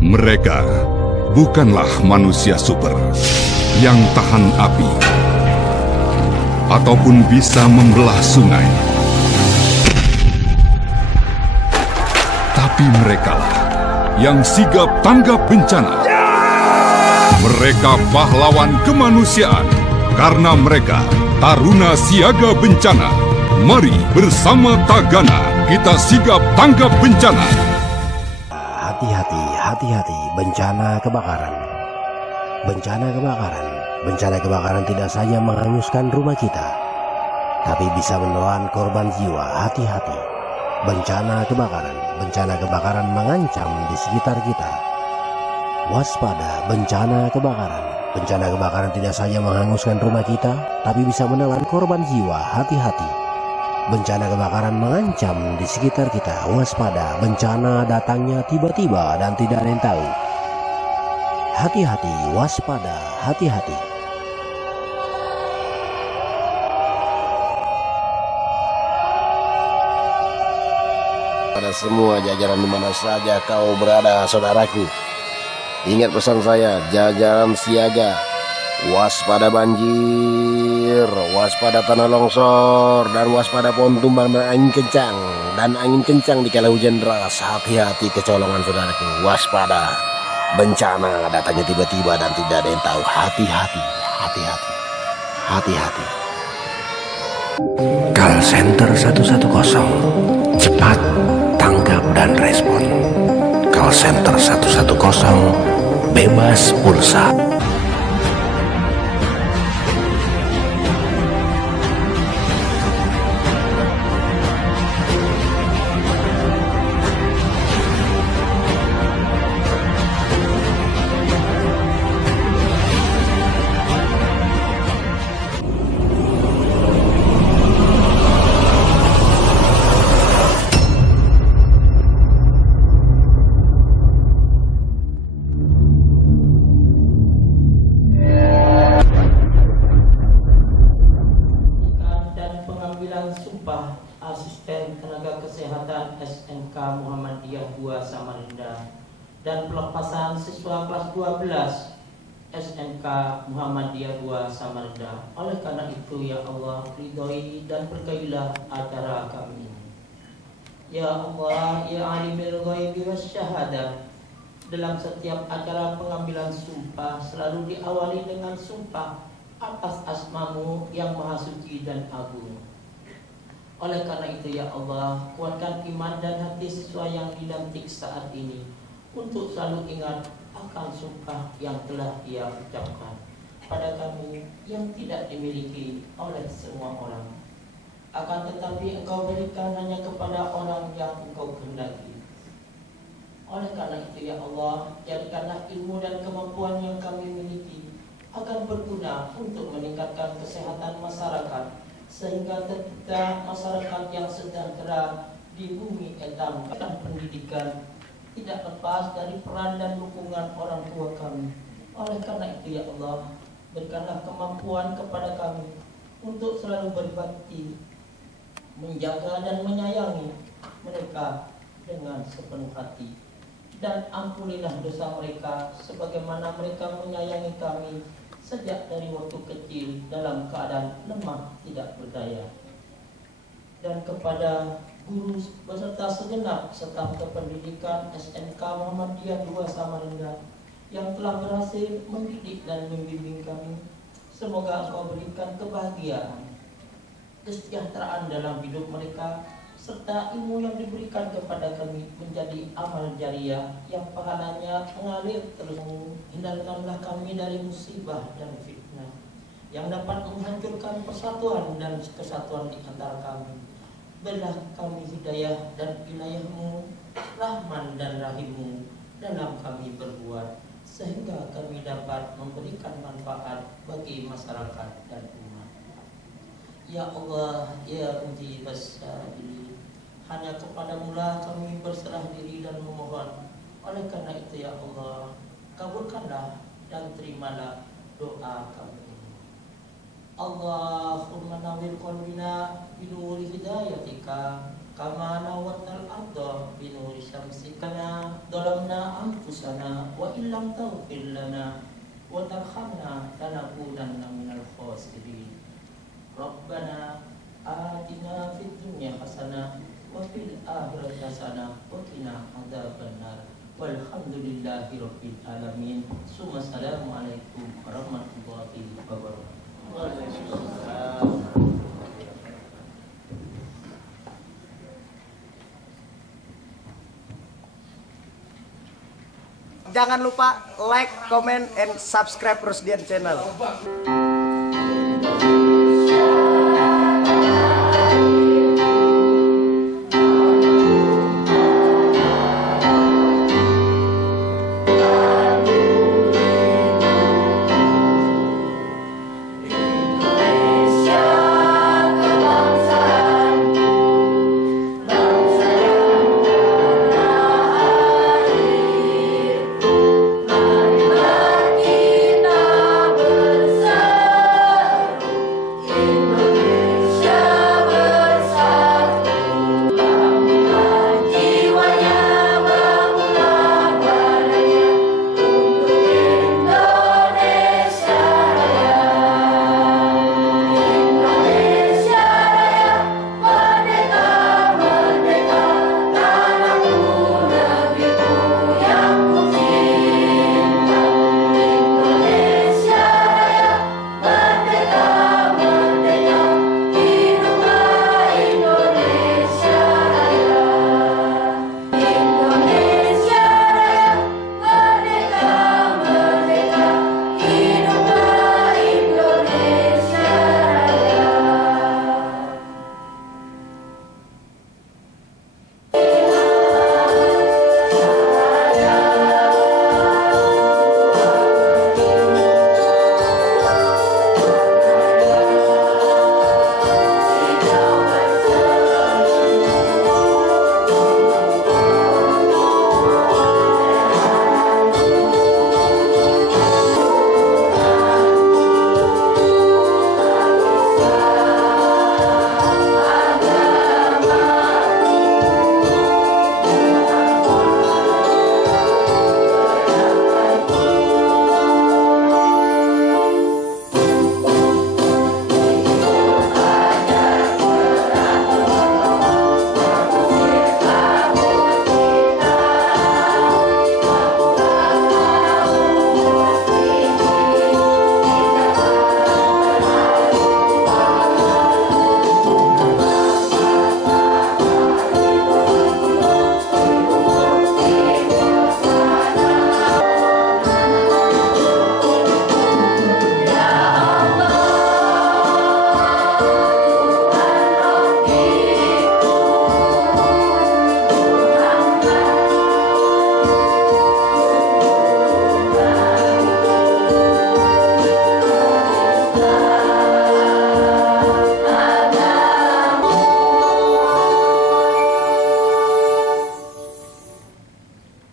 Mereka bukanlah manusia super yang tahan api ataupun bisa membelah sungai. Tapi merekalah yang sigap tanggap bencana. Mereka pahlawan kemanusiaan karena mereka taruna siaga bencana. Mari bersama Tagana kita sigap tanggap bencana. Hati-hati, hati-hati, bencana kebakaran. Bencana kebakaran. Bencana kebakaran tidak saja menghanguskan rumah kita, tapi bisa menelan korban jiwa. Hati-hati. Bencana kebakaran. Bencana kebakaran mengancam di sekitar kita. Waspada bencana kebakaran. Bencana kebakaran tidak saja menghanguskan rumah kita, tapi bisa menelan korban jiwa. Hati-hati. Bencana kebakaran mengancam di sekitar kita. Waspada, bencana datangnya tiba-tiba dan tidak ada yang tahu. Hati-hati, waspada, hati-hati. Pada semua jajaran di mana saja kau berada, saudaraku, ingat pesan saya, jajaran siaga, waspada banjir, waspada tanah longsor, dan waspada pohon tumbang dan angin kencang. Dan angin kencang di kala hujan deras. Hati-hati kecolongan, saudaraku. Waspada, bencana datangnya tiba-tiba dan tidak ada yang tahu. Hati-hati, hati-hati, hati-hati. Call Center 110, cepat, tanggap dan respon. Call Center 110, bebas pulsa. Sumpah Asisten Tenaga Kesehatan SMK Muhammadiyah 2 Samarinda dan pelepasan siswa kelas 12 SMK Muhammadiyah 2 Samarinda. Oleh karena itu ya Allah, ridhoi dan berkailah acara kami. Ya Allah, ya alimul ghaibi wasyahadah, dalam setiap acara pengambilan sumpah selalu diawali dengan sumpah atas asmamu yang maha suci dan agung. Oleh karena itu ya Allah, kuatkan iman dan hati siswa yang dilantik saat ini untuk selalu ingat akan sumpah yang telah ia ucapkan pada kami yang tidak dimiliki oleh semua orang. Akan tetapi engkau berikan hanya kepada orang yang engkau kehendaki. Oleh karena itu ya Allah, jadikanlah ilmu dan kemampuan yang kami miliki akan berguna untuk meningkatkan kesehatan masyarakat, sehingga tercipta masyarakat yang sejahtera di bumi etam. Dan pendidikan tidak lepas dari peran dan dukungan orang tua kami. Oleh karena itu ya Allah, berikanlah kemampuan kepada kami untuk selalu berbakti, menjaga dan menyayangi mereka dengan sepenuh hati. Dan ampunilah dosa mereka sebagaimana mereka menyayangi kami sejak dari waktu kecil dalam keadaan lemah tidak berdaya. Dan kepada guru beserta segenap staf kependidikan SMK Muhammadiyah 2 Samarinda yang telah berhasil mendidik dan membimbing kami, semoga engkau berikan kebahagiaan, kesejahteraan dalam hidup mereka, serta ilmu yang diberikan kepada kami menjadi amal jariah yang pahalanya mengalir terus. Hindarkanlah kami dari musibah dan fitnah yang dapat menghancurkan persatuan dan kesatuan di antara kami. Berilah kami hidayah dan inayahmu, rahman dan rahimmu dalam kami berbuat, sehingga kami dapat memberikan manfaat bagi masyarakat dan umat. Ya Allah, ya Mujibas Sa'ili, hanya kepadamulah kami berserah diri dan memohon. Oleh karena itu ya Allah, kabulkanlah dan terimalah doa kami. Allahumma nawwir qalbina binuri hidayatika كما نورنا الأرض بنور شمسك ظلمنا أنفسنا وإن لم تغفر لنا وترحمنا لنكونن من الخاسرين ربنا آتنا في الدنيا حسنة وفي الآخرة حسنة وقنا عذاب النار والحمد لله رب العالمين ثم السلام عليكم ورحمة الله وبركاته. Jangan lupa like, comment, and subscribe Rusdian Channel.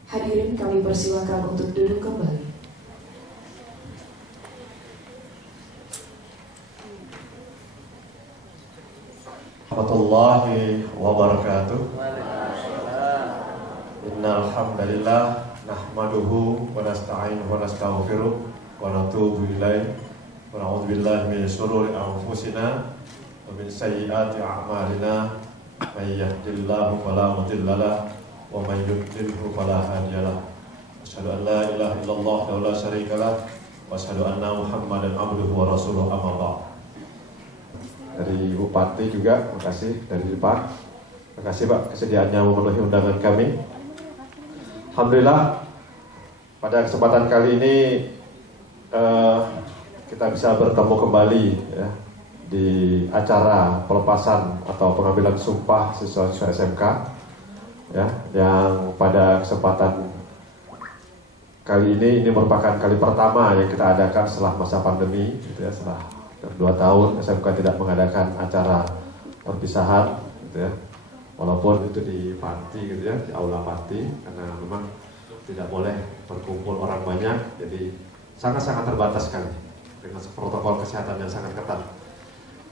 Hadirin kami persilakan untuk duduk kembali. Warahmatullahi wabarakatuh. Innal hamdalillah nahmaduhu wa nasta'inuhu wa nastaghfiruh wa natubu ilaihi wa na'udzu billahi min shururi anfusina wa min sayyiati a'malina may yahdihillahu fala mudilla lahu wa may yudlilhu fala hadiya lahu. Asyhadu an la ilaha illallah wa la syarika lahu wa asyhadu anna Muhammadan abduhu wa rasuluhu amma ba'd. Dari Bupati juga, terima kasih dari Pak. Terima kasih Pak kesediaannya memenuhi undangan kami. Alhamdulillah pada kesempatan kali ini kita bisa bertemu kembali ya, di acara pelepasan atau pengambilan sumpah siswa-siswa SMK ya, yang pada kesempatan kali ini merupakan kali pertama yang kita adakan setelah masa pandemi gitu ya, setelah 2 tahun SMK tidak mengadakan acara perpisahan gitu ya. Walaupun itu di panti gitu ya, di aula panti, karena memang tidak boleh berkumpul orang banyak, jadi sangat-sangat terbatas sekali dengan protokol kesehatan yang sangat ketat.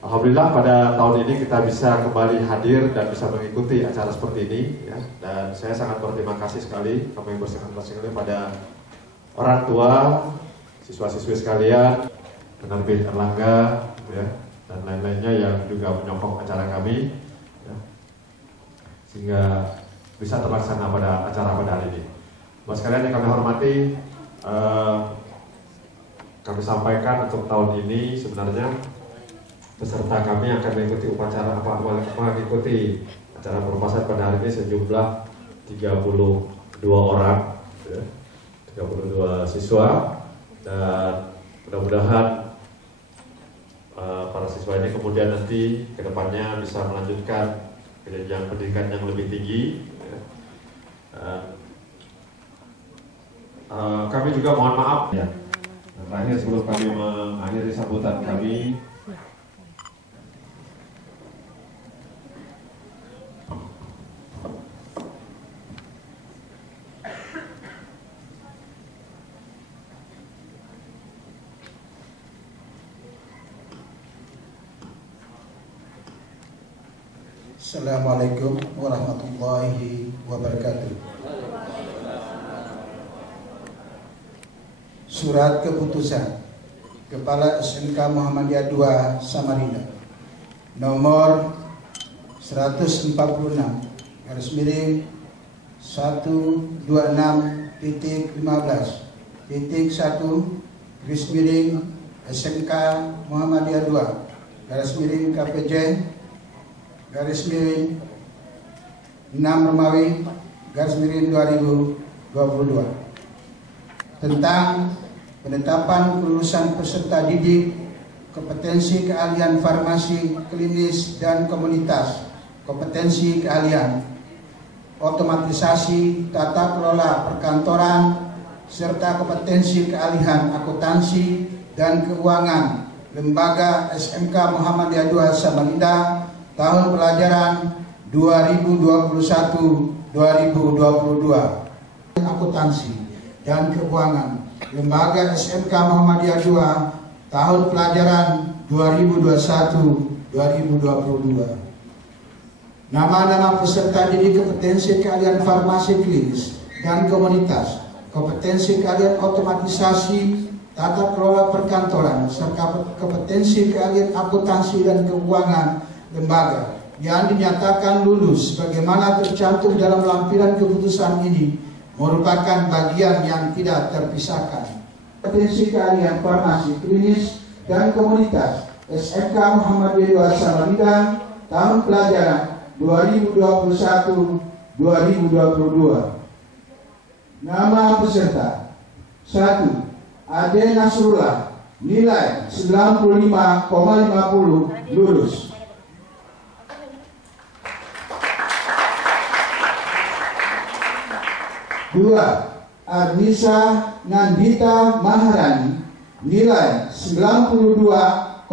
Alhamdulillah pada tahun ini kita bisa kembali hadir dan bisa mengikuti acara seperti ini ya. Dan saya sangat berterima kasih sekali kami bersama-sama pada orang tua, siswa-siswi sekalian, penerbit Erlangga ya, dan lain-lainnya yang juga menyokong acara kami ya, sehingga bisa terlaksana pada acara pada hari ini. Bapak sekalian yang kami hormati, kami sampaikan untuk tahun ini sebenarnya peserta kami akan mengikuti upacara mengikuti acara pelepasan pada hari ini sejumlah 32 orang, ya, 32 siswa, dan mudah-mudahan para siswa ini kemudian nanti kedepannya bisa melanjutkan ke jenjang pendidikan yang lebih tinggi. Ya. Kami juga mohon maaf ya. Terakhir sebelum kami mengakhiri sambutan kami, Assalamualaikum warahmatullahi wabarakatuh. Surat keputusan Kepala SMK Muhammadiyah 2 Samarinda nomor 146 garis miring 126.15.1 garis miring SMK Muhammadiyah 2 garis miring KPJ garis miring 6 Romawi garis miring 2022 tentang penetapan kelulusan peserta didik kompetensi keahlian farmasi klinis dan komunitas, kompetensi keahlian otomatisasi tata kelola perkantoran, serta kompetensi keahlian akuntansi dan keuangan lembaga SMK Muhammadiyah 2 Samarinda tahun pelajaran 2021-2022. Akuntansi dan keuangan lembaga SMK Muhammadiyah 2 tahun pelajaran 2021-2022. Nama-nama peserta didik kompetensi keahlian farmasi klinis dan komunitas, kompetensi keahlian otomatisasi tata kelola perkantoran, serta kompetensi keahlian akuntansi dan keuangan lembaga yang dinyatakan lulus sebagaimana tercantum dalam lampiran keputusan ini merupakan bagian yang tidak terpisahkan. Kompetensi keahlian farmasi klinis dan komunitas SMK Muhammadiyah 2 Samarinda tahun pelajaran 2021-2022. Nama peserta: 1. Ade Nasrullah, nilai 95,50, lulus. 2. Arnisa Nandita Maharani, nilai 92,50,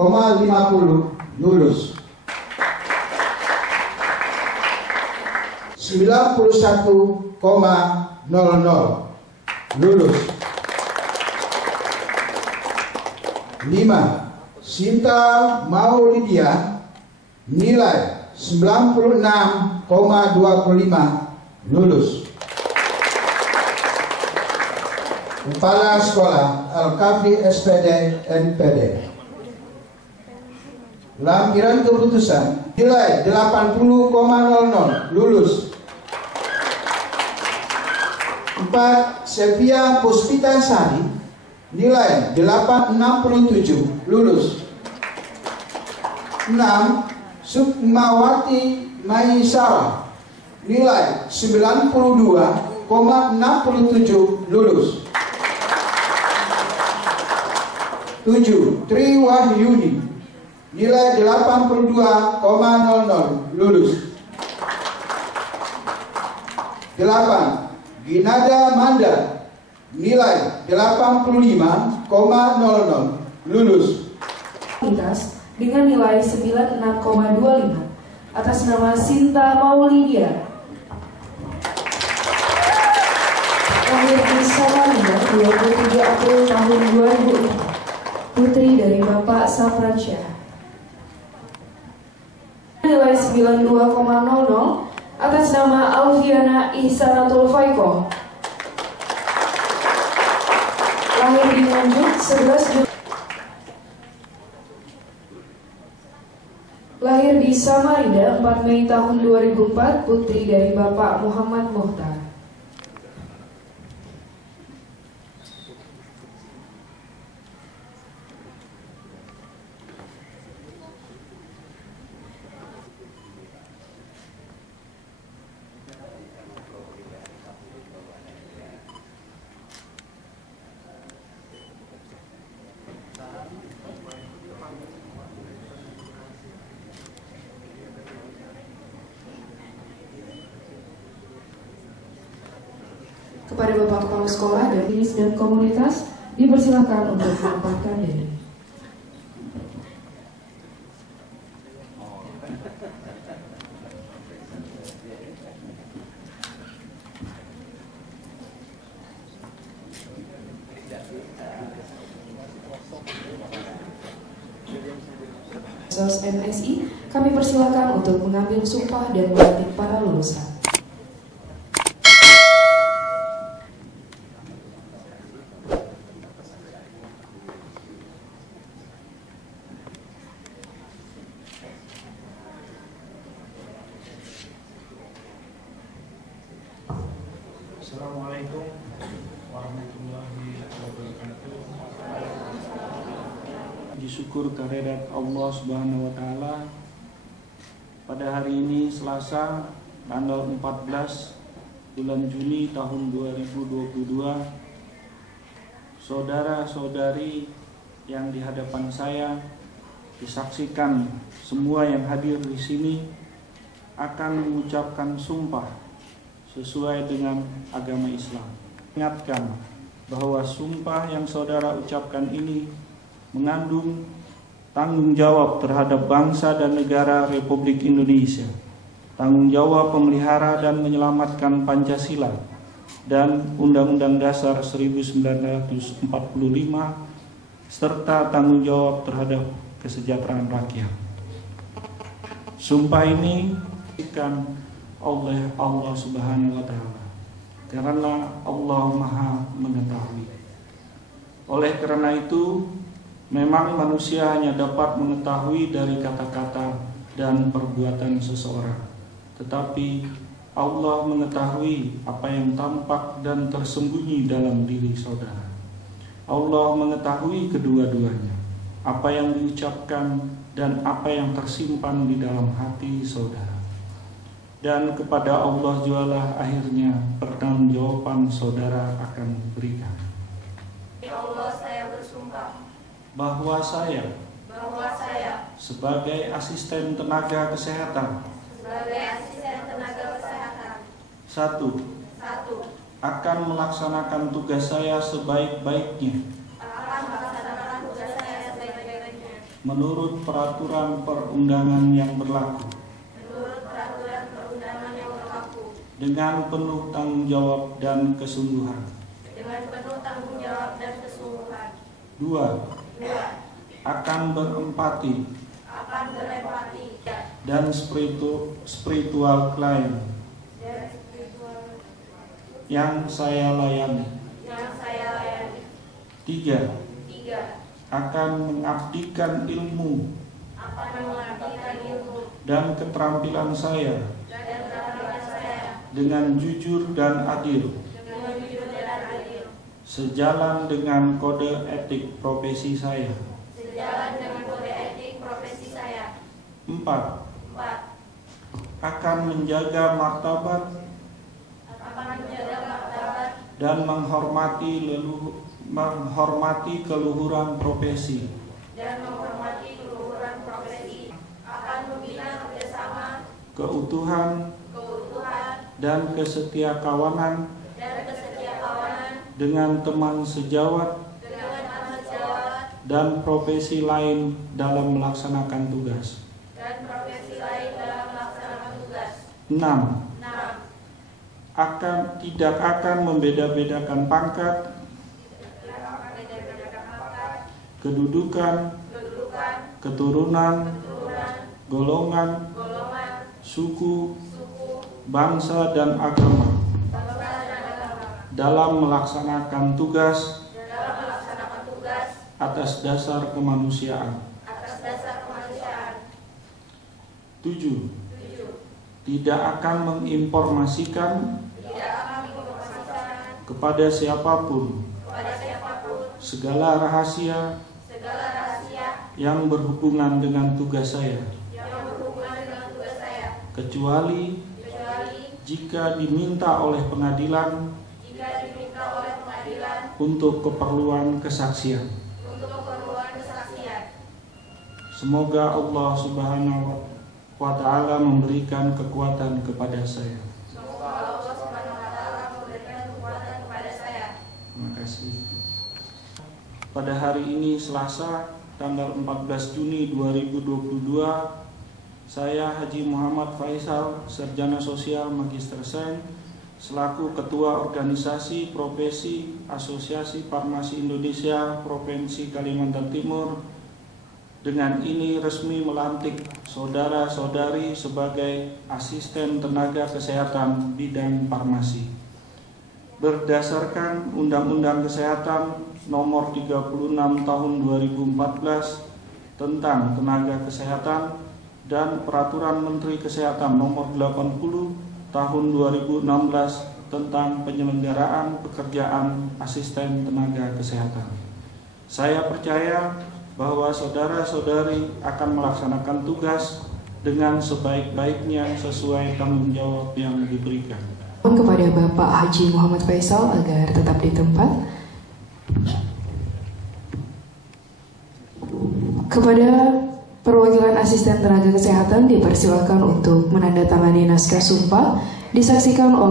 lulus. 91,00, lulus. 5. Sinta Maulidia, nilai 96,25, lulus. Kepala Sekolah Al-Kafi SPD NPD. Lampiran keputusan nilai 80,00, lulus. 4. Sevia Puspita Sari, nilai 867, lulus. 6. Sukmawati Maisara, nilai 92,67, lulus. 7. Tri Wahyuni, nilai 82,00, lulus. 8. Ginada Manda, nilai 85,00, lulus. Dengan nilai 96,25 atas nama Sinta Maulidia. Lahir di Samarinda 27 April tahun 2004. Putri dari Bapak Safran Syah. nilai 92,00 atas nama Alfiana Ihsanatul Faiko. Lahir di Nganjuk 11 Juli. Lahir di Samarinda 4 Mei tahun 2004, putri dari Bapak Muhammad Muhtar. Kepada Bapak Kepala Sekolah dan Dinas dan Komunitas, dipersilakan untuk menempatkan diri. MSI, kami persilakan untuk mengambil sumpah dan melantik para lulusan. Assalamualaikum warahmatullahi wabarakatuh. Disyukur kehadirat Allah Subhanahu wa taala. Pada hari ini Selasa tanggal 14 bulan Juni tahun 2022, saudara-saudari yang di hadapan saya, disaksikan semua yang hadir di sini akan mengucapkan sumpah sesuai dengan agama Islam. Ingatkan bahwa sumpah yang saudara ucapkan ini mengandung tanggung jawab terhadap bangsa dan negara Republik Indonesia, tanggung jawab memelihara dan menyelamatkan Pancasila dan Undang-Undang Dasar 1945, serta tanggung jawab terhadap kesejahteraan rakyat. Sumpah ini diberikan oleh Allah Subhanahu wa taala karena Allah Maha mengetahui. Oleh karena itu, memang manusia hanya dapat mengetahui dari kata-kata dan perbuatan seseorang, tetapi Allah mengetahui apa yang tampak dan tersembunyi dalam diri saudara. Allah mengetahui kedua-duanya, apa yang diucapkan dan apa yang tersimpan di dalam hati saudara. Dan kepada Allah jualah akhirnya pertanggungjawaban saudara akan berikan. Ya Allah, saya bersumpah bahwa saya sebagai asisten tenaga kesehatan satu akan melaksanakan tugas saya sebaik-baiknya menurut peraturan perundangan yang berlaku dengan penuh tanggung jawab dan kesungguhan. Dua, akan berempati dan spiritual klien yang saya layani. Tiga, akan mengabdikan ilmu dan keterampilan saya dengan jujur dan adil, sejalan dengan kode etik profesi saya. Empat, akan menjaga martabat dan menghormati keluhuran profesi. Akan membina kerjasama, keutuhan dan kesetiakawanan dengan teman sejawat dan profesi lain dalam melaksanakan tugas. 6. Tidak akan membeda-bedakan pangkat, kedudukan, keturunan, golongan, suku, bangsa dan agama dalam melaksanakan tugas atas dasar kemanusiaan. 7. Tidak akan menginformasikan kepada siapapun segala rahasia yang berhubungan dengan tugas saya, kecuali jika diminta oleh pengadilan untuk keperluan kesaksian. Semoga Allah Subhanahu wa Ta'ala memberikan kekuatan kepada saya. Terima kasih. Pada hari ini Selasa tanggal 14 Juni 2022, saya Haji Muhammad Faisal, Sarjana Sosial Magister Sains, selaku Ketua Organisasi Profesi Asosiasi Farmasi Indonesia Provinsi Kalimantan Timur, dengan ini resmi melantik saudara-saudari sebagai asisten tenaga kesehatan bidang farmasi. Berdasarkan Undang-Undang Kesehatan Nomor 36 Tahun 2014 tentang tenaga kesehatan dan Peraturan Menteri Kesehatan Nomor 80 Tahun 2016 tentang penyelenggaraan pekerjaan asisten tenaga kesehatan. Saya percaya bahwa saudara-saudari akan melaksanakan tugas dengan sebaik-baiknya sesuai tanggung jawab yang diberikan. Kepada Bapak Haji Muhammad Faisal agar tetap di tempat. Kepada perwakilan asisten tenaga kesehatan dipersilakan untuk menandatangani naskah sumpah, disaksikan oleh